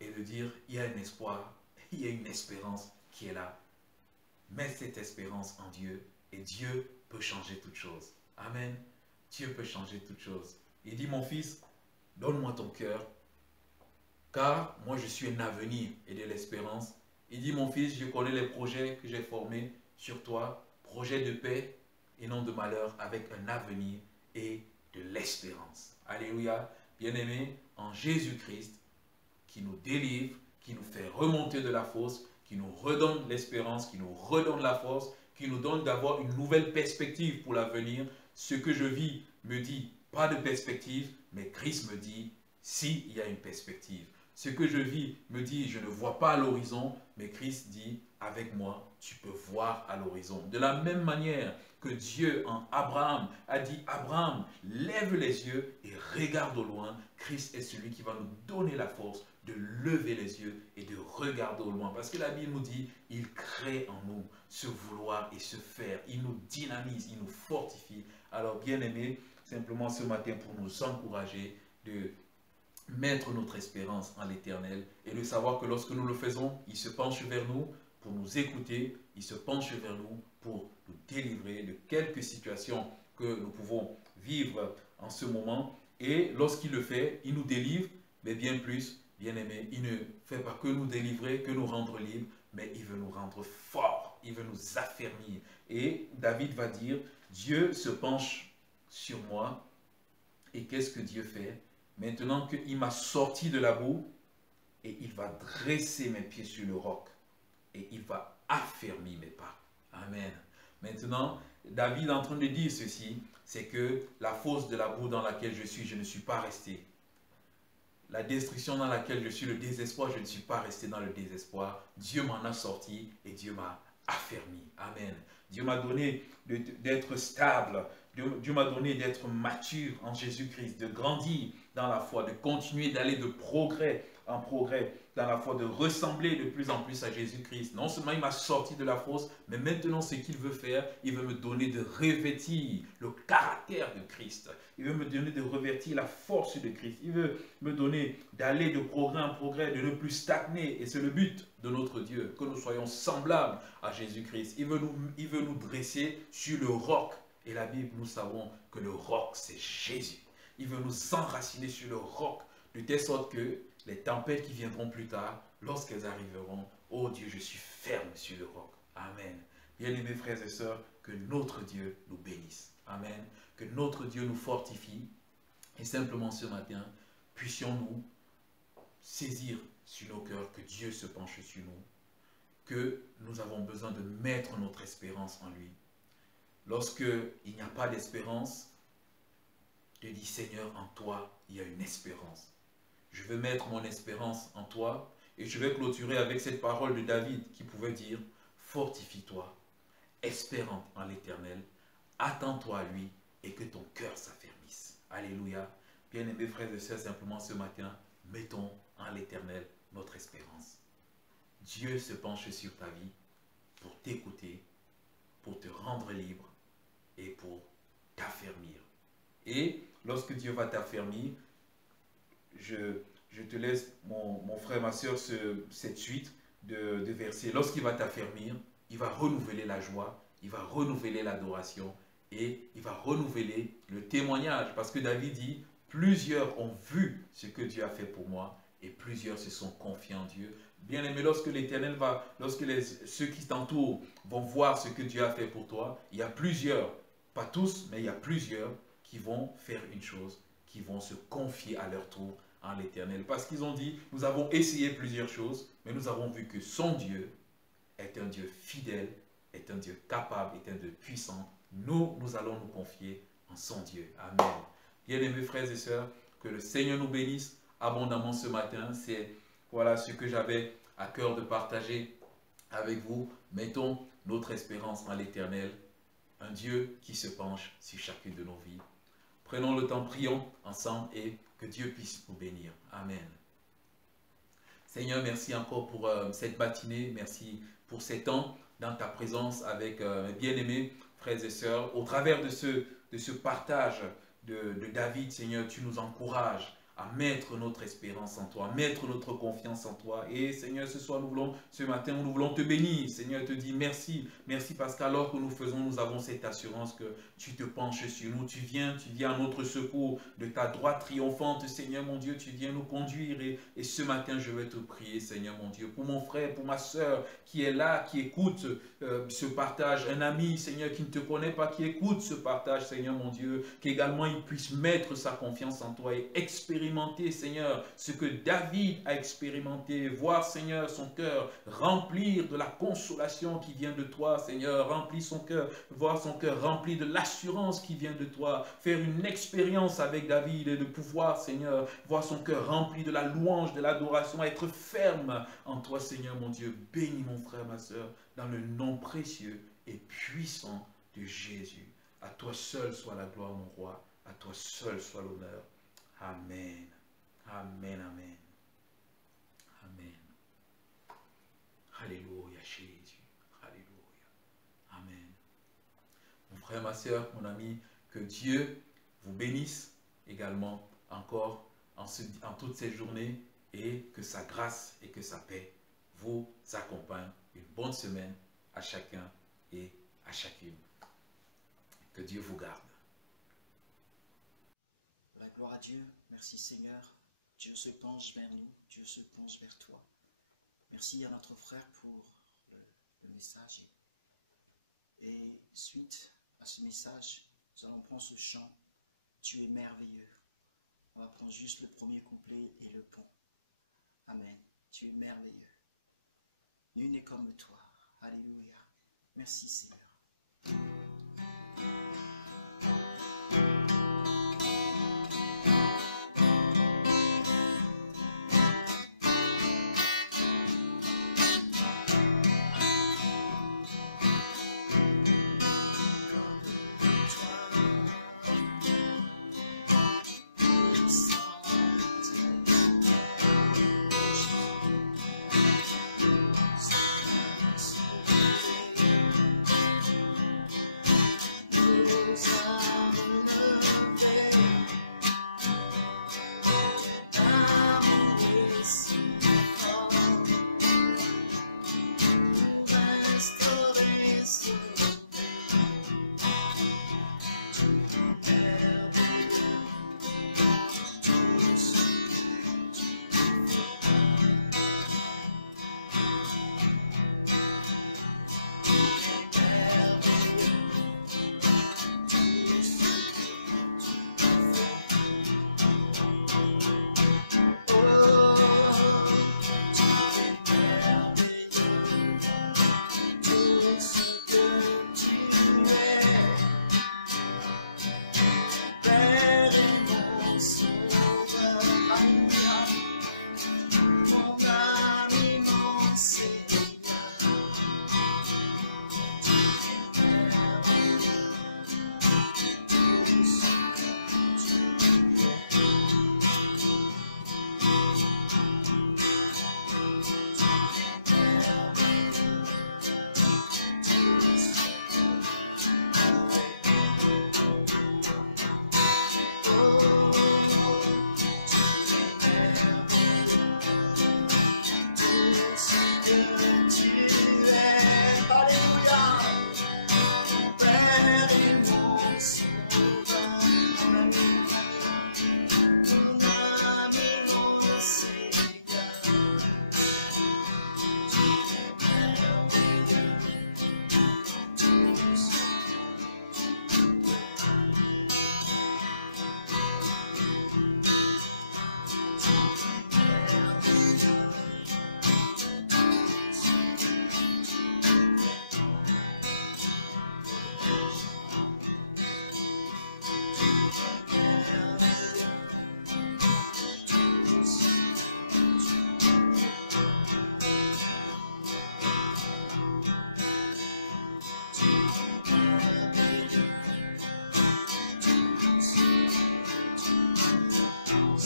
et de dire, il y a un espoir, il y a une espérance qui est là. Mets cette espérance en Dieu et Dieu peut changer toutes choses. Amen. Dieu peut changer toutes choses. Il dit, mon fils, donne-moi ton cœur, car moi je suis un avenir et de l'espérance. Il dit, mon fils, je connais les projets que j'ai formés sur toi, projets de paix et non de malheur, avec un avenir et de l'espérance. Alléluia. Bien-aimés, en Jésus-Christ, qui nous délivre, qui nous fait remonter de la fosse, qui nous redonne l'espérance, qui nous redonne la force, qui nous donne d'avoir une nouvelle perspective pour l'avenir. Ce que je vis me dit pas de perspective, mais Christ me dit si il y a une perspective. Ce que je vis me dit je ne vois pas à l'horizon, mais Christ dit avec moi tu peux voir à l'horizon. De la même manière que Dieu en Abraham a dit Abraham lève les yeux et regarde au loin, Christ est celui qui va nous donner la force de lever les yeux et de regarder au loin. Parce que la Bible nous dit, il crée en nous ce vouloir et ce faire. Il nous dynamise, il nous fortifie. Alors bien aimés, simplement ce matin pour nous encourager de mettre notre espérance en l'Éternel et de savoir que lorsque nous le faisons, il se penche vers nous pour nous écouter, il se penche vers nous pour nous délivrer de quelques situations que nous pouvons vivre en ce moment. Et lorsqu'il le fait, il nous délivre, mais bien plus, bien-aimé, il ne fait pas que nous délivrer, que nous rendre libres, mais il veut nous rendre forts, il veut nous affermir. Et David va dire, Dieu se penche sur moi, et qu'est-ce que Dieu fait? Maintenant qu'il m'a sorti de la boue, et il va dresser mes pieds sur le roc, et il va affermir mes pas. Amen. Maintenant, David est en train de dire ceci, c'est que la fosse de la boue dans laquelle je ne suis pas resté. La destruction dans laquelle je suis, le désespoir, je ne suis pas resté dans le désespoir. Dieu m'en a sorti et Dieu m'a affermi. Amen. Dieu m'a donné d'être stable. Dieu m'a donné d'être mature en Jésus-Christ, de grandir dans la foi, de continuer d'aller de progrès en progrès dans la foi, de ressembler de plus en plus à Jésus-Christ. Non seulement il m'a sorti de la fosse, mais maintenant ce qu'il veut faire, il veut me donner de revêtir le caractère de Christ. Il veut me donner de revêtir la force de Christ. Il veut me donner d'aller de progrès en progrès, de ne plus stagner. Et c'est le but de notre Dieu, que nous soyons semblables à Jésus-Christ. Il veut nous dresser sur le roc. Et la Bible, nous savons que le roc, c'est Jésus. Il veut nous enraciner sur le roc, de telle sorte que les tempêtes qui viendront plus tard, lorsqu'elles arriveront, oh Dieu, je suis ferme sur le roc. Amen. Bien-aimés frères et sœurs, que notre Dieu nous bénisse. Amen. Que notre Dieu nous fortifie. Et simplement ce matin, puissions-nous saisir sur nos cœurs que Dieu se penche sur nous, que nous avons besoin de mettre notre espérance en lui. Lorsqu'il n'y a pas d'espérance, je dis Seigneur, en toi, il y a une espérance. Je veux mettre mon espérance en toi et je vais clôturer avec cette parole de David qui pouvait dire, fortifie-toi, espérant en l'Éternel, attends-toi à lui et que ton cœur s'affermisse. Alléluia. Bien-aimés frères et sœurs, simplement ce matin, mettons en l'Éternel notre espérance. Dieu se penche sur ta vie pour t'écouter, pour te rendre libre et pour t'affermir. Et lorsque Dieu va t'affermir, je te laisse, mon frère, ma soeur, cette suite de versets. Lorsqu'il va t'affermir, il va renouveler la joie, il va renouveler l'adoration et il va renouveler le témoignage. Parce que David dit, plusieurs ont vu ce que Dieu a fait pour moi et plusieurs se sont confiés en Dieu. Bien-aimé, lorsque l'Éternel va, lorsque ceux qui t'entourent vont voir ce que Dieu a fait pour toi, il y a plusieurs, pas tous, mais il y a plusieurs qui vont faire une chose, qui vont se confier à leur tour en l'Éternel. Parce qu'ils ont dit, nous avons essayé plusieurs choses, mais nous avons vu que son Dieu est un Dieu fidèle, est un Dieu capable, est un Dieu puissant. Nous allons nous confier en son Dieu. Amen. Bien-aimés frères et sœurs, que le Seigneur nous bénisse abondamment ce matin. C'est voilà ce que j'avais à cœur de partager avec vous. Mettons notre espérance en l'Éternel, un Dieu qui se penche sur chacune de nos vies. Prenons le temps, prions ensemble et que Dieu puisse nous bénir. Amen. Seigneur, merci encore pour cette matinée. Merci pour ces temps dans ta présence avec mes bien-aimés frères et sœurs. Au travers de ce partage de David, Seigneur, tu nous encourages à mettre notre espérance en toi, à mettre notre confiance en toi. Et Seigneur, ce matin, nous voulons te bénir. Seigneur, te dis merci. Merci parce qu'alors que nous faisons, nous avons cette assurance que tu te penches sur nous. Tu viens à notre secours de ta droite triomphante. Seigneur, mon Dieu, tu viens nous conduire. Et ce matin, je vais te prier, Seigneur, mon Dieu, pour mon frère, pour ma soeur qui est là, qui écoute ce partage. Un ami, Seigneur, qui ne te connaît pas, qui écoute ce partage, Seigneur, mon Dieu, qu'également il puisse mettre sa confiance en toi et expérimenter, Seigneur, ce que David a expérimenté, voir, Seigneur, son cœur remplir de la consolation qui vient de toi, Seigneur, remplir son cœur, voir son cœur rempli de l'assurance qui vient de toi, faire une expérience avec David et de pouvoir, Seigneur, voir son cœur rempli de la louange, de l'adoration, être ferme en toi, Seigneur, mon Dieu. Bénis mon frère, ma soeur, dans le nom précieux et puissant de Jésus. À toi seul soit la gloire, mon roi. À toi seul soit l'honneur. Amen. Amen, amen. Amen. Alléluia, Jésus. Alléluia. Amen. Mon frère, ma soeur, mon ami, que Dieu vous bénisse également encore en toutes ces journées et que sa grâce et que sa paix vous accompagnent. Une bonne semaine à chacun et à chacune. Que Dieu vous garde. La gloire à Dieu. Merci Seigneur. Dieu se penche vers nous. Dieu se penche vers toi. Merci à notre frère pour le message. Et suite à ce message, nous allons prendre ce chant. Tu es merveilleux. On va prendre juste le premier couplet et le pont. Amen. Tu es merveilleux. Nul n'est comme toi. Alléluia. Merci Seigneur.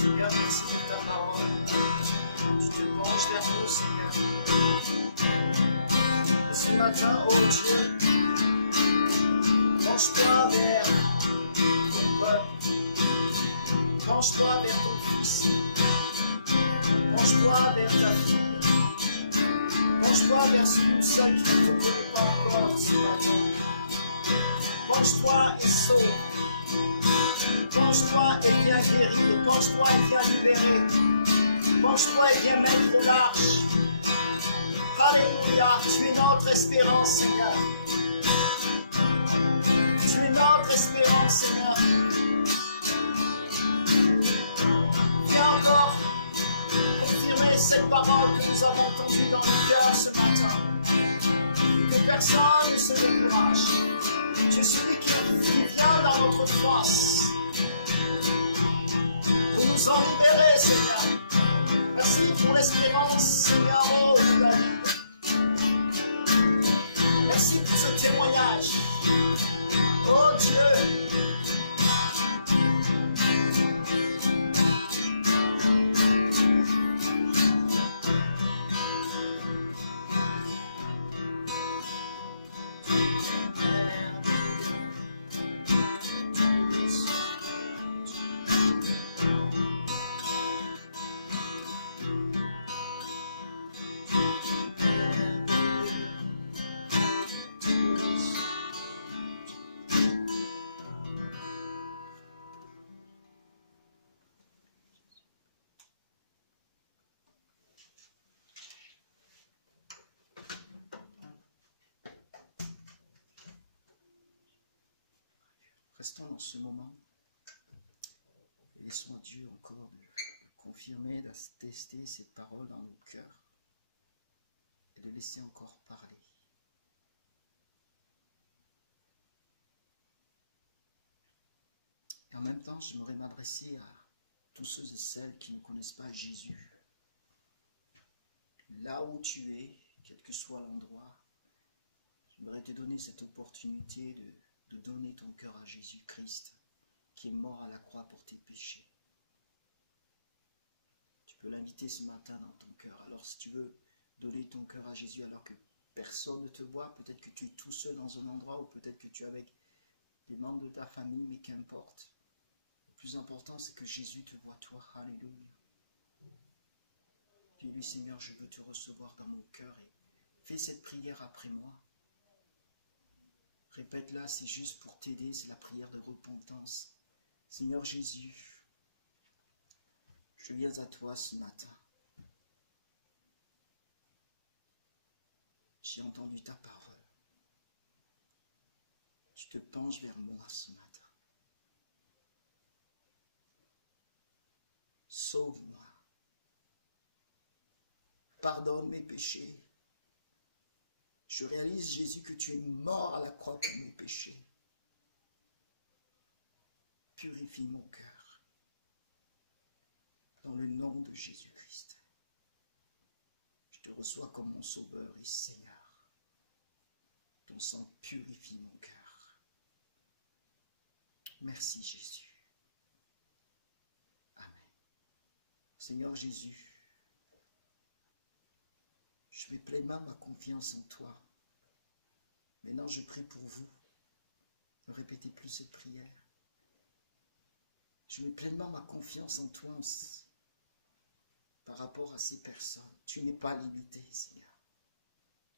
Seigneur, merci pour ta parole. Tu te penches vers nous, Seigneur. Et ce matin, oh Dieu, penche-toi vers ton peuple. Penche-toi vers ton fils. Penche-toi vers ta fille. Penche-toi vers ceux qui ne te connaissent pas encore ce matin. Penche-toi et sauve. Penche-toi et viens guérir. Penche-toi et viens libérer. Penche-toi et viens mettre au large. Alléluia. Tu es notre espérance, Seigneur. Tu es notre espérance, Seigneur. Viens encore confirmer cette parole que nous avons entendue dans nos cœurs ce matin. Que personne ne se décourage. Tu es celui qui vient dans notre force pour nous en libérer, Seigneur. Merci pour l'espérance, Seigneur. Oh, merci pour ce témoignage. Oh Dieu. Restons dans ce moment. Laissons Dieu encore confirmer, d'attester ces paroles dans nos cœurs et de laisser encore parler. Et en même temps, j'aimerais m'adresser à tous ceux et celles qui ne connaissent pas Jésus. Là où tu es, quel que soit l'endroit, j'aimerais te donner cette opportunité de donner ton cœur à Jésus-Christ, qui est mort à la croix pour tes péchés. Tu peux l'inviter ce matin dans ton cœur. Alors si tu veux donner ton cœur à Jésus alors que personne ne te voit, peut-être que tu es tout seul dans un endroit, ou peut-être que tu es avec des membres de ta famille, mais qu'importe. Le plus important, c'est que Jésus te voit toi. Alléluia. Dis-lui, Seigneur, je veux te recevoir dans mon cœur, et fais cette prière après moi. Répète-la, c'est juste pour t'aider, c'est la prière de repentance. Seigneur Jésus, je viens à toi ce matin. J'ai entendu ta parole. Tu te penches vers moi ce matin. Sauve-moi. Pardonne mes péchés. Je réalise, Jésus, que tu es mort à la croix pour mes péchés. Purifie mon cœur. Dans le nom de Jésus-Christ. Je te reçois comme mon Sauveur et Seigneur. Ton sang purifie mon cœur. Merci Jésus. Amen. Seigneur Jésus, je mets pleinement ma confiance en toi. Maintenant, je prie pour vous. Ne répétez plus cette prière. Je mets pleinement ma confiance en toi par rapport à ces personnes. Tu n'es pas limité, Seigneur.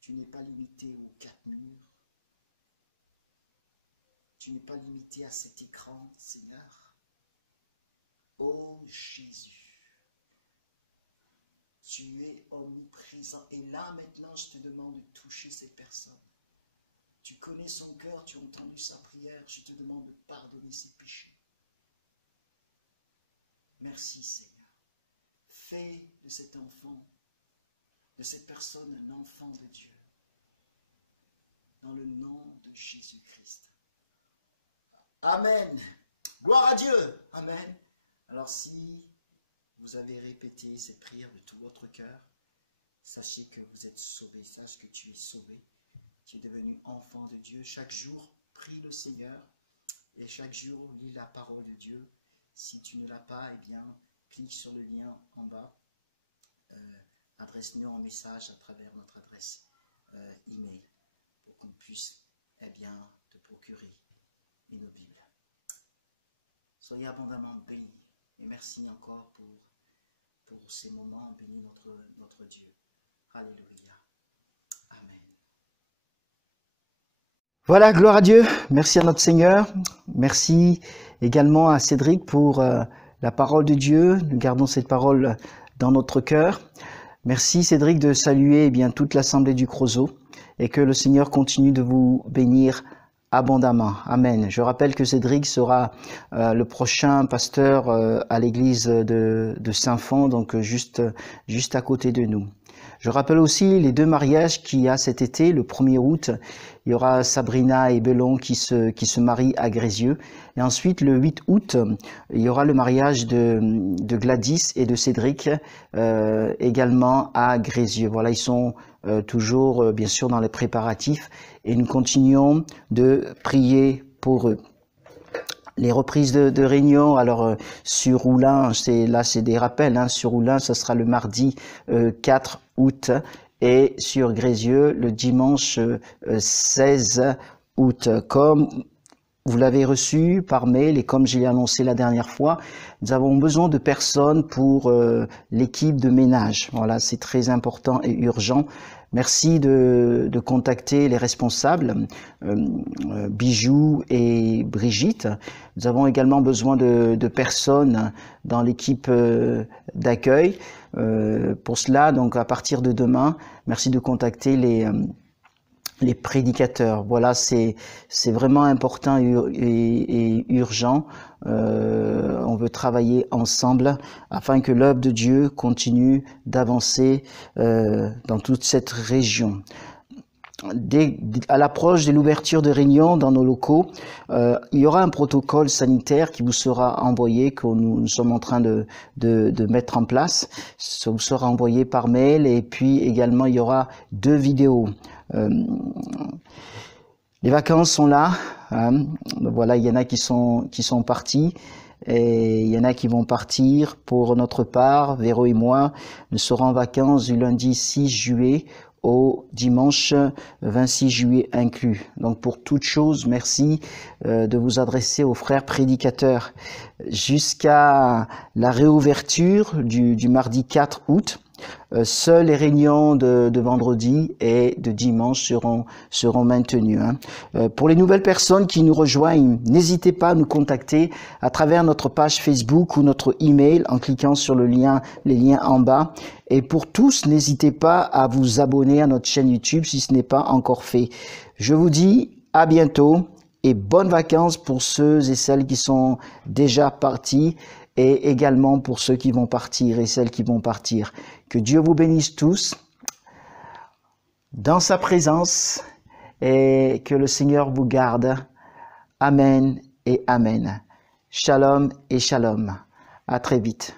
Tu n'es pas limité aux 4 murs. Tu n'es pas limité à cet écran, Seigneur. Oh Jésus, tu es omniprésent. Et là, maintenant, je te demande de toucher cette personne. Tu connais son cœur, tu as entendu sa prière. Je te demande de pardonner ses péchés. Merci, Seigneur. Fais de cet enfant, de cette personne, un enfant de Dieu. Dans le nom de Jésus-Christ. Amen. Gloire à Dieu. Amen. Alors si vous avez répété cette prière de tout votre cœur, sachez que vous êtes sauvé. Sache que tu es sauvé. Tu es devenu enfant de Dieu. Chaque jour, prie le Seigneur. Et chaque jour, lis la parole de Dieu. Si tu ne l'as pas, eh bien, clique sur le lien en bas, adresse-nous un message à travers notre adresse email pour qu'on puisse te procurer une Bible. Soyez abondamment bénis et merci encore pour ces moments. Bénis notre Dieu. Alléluia. Amen. Voilà, gloire à Dieu. Merci à notre Seigneur. Merci également à Cédric pour la parole de Dieu. Nous gardons cette parole dans notre cœur. Merci Cédric de saluer toute l'assemblée du Creusot et que le Seigneur continue de vous bénir abondamment. Amen. Je rappelle que Cédric sera le prochain pasteur à l'église de Saint-Fond, donc juste à côté de nous. Je rappelle aussi les 2 mariages qu'il y a cet été, le 1er août. Il y aura Sabrina et Bellon qui se marient à Grézieux. Et ensuite, le 8 août, il y aura le mariage de Gladys et de Cédric également à Grézieux. Voilà, ils sont toujours, bien sûr, dans les préparatifs. Et nous continuons de prier pour eux. Les reprises de réunion, alors sur Oulin, c'est des rappels, sur Oulin, ça sera le mardi 4 août et sur Grézieux le dimanche 16 août. Comme vous l'avez reçu par mail et comme je l'ai annoncé la dernière fois, nous avons besoin de personnes pour l'équipe de ménage. Voilà, c'est très important et urgent. Merci de contacter les responsables, Bijou et Brigitte. Nous avons également besoin de personnes dans l'équipe d'accueil. Pour cela, donc à partir de demain, merci de contacter les prédicateurs. Voilà, c'est vraiment important et urgent. On veut travailler ensemble afin que l'œuvre de Dieu continue d'avancer dans toute cette région. À l'approche de l'ouverture de réunions dans nos locaux, il y aura un protocole sanitaire qui vous sera envoyé, que nous sommes en train de mettre en place. Ça vous sera envoyé par mail et puis également il y aura 2 vidéos. Les vacances sont là, voilà, il y en a qui sont partis et il y en a qui vont partir. Pour notre part, Véro et moi, nous serons en vacances du lundi 6 juillet au dimanche 26 juillet inclus. Donc pour toute chose, merci de vous adresser aux frères prédicateurs. Jusqu'à la réouverture du mardi 4 août, seules les réunions de vendredi et de dimanche seront maintenues. Pour les nouvelles personnes qui nous rejoignent, n'hésitez pas à nous contacter à travers notre page Facebook ou notre email en cliquant sur les liens en bas. Et pour tous, n'hésitez pas à vous abonner à notre chaîne YouTube si ce n'est pas encore fait. Je vous dis à bientôt et bonnes vacances pour ceux et celles qui sont déjà partis et également pour ceux qui vont partir et celles qui vont partir. Que Dieu vous bénisse tous dans sa présence et que le Seigneur vous garde. Amen et Amen. Shalom et Shalom. À très vite.